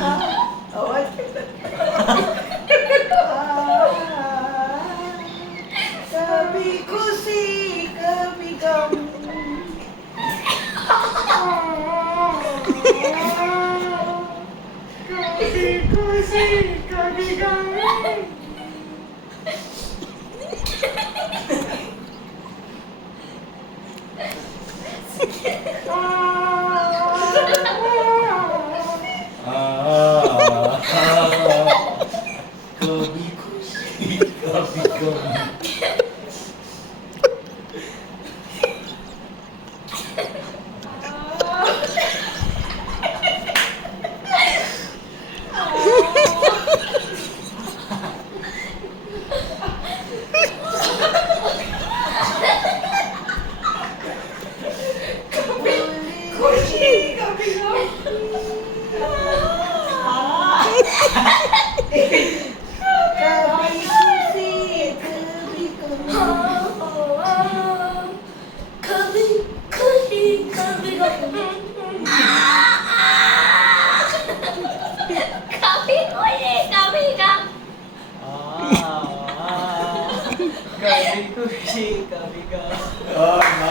Awat. कभी खुशी कभी गम कभी खुशी कभी गम कभी खुशी कभी गम. खुशी कभी गम कभी खुशी कभी गम कभी खुशी कभी गम कभी खुशी कभी गम कभी खुशी कभी गम. Ah,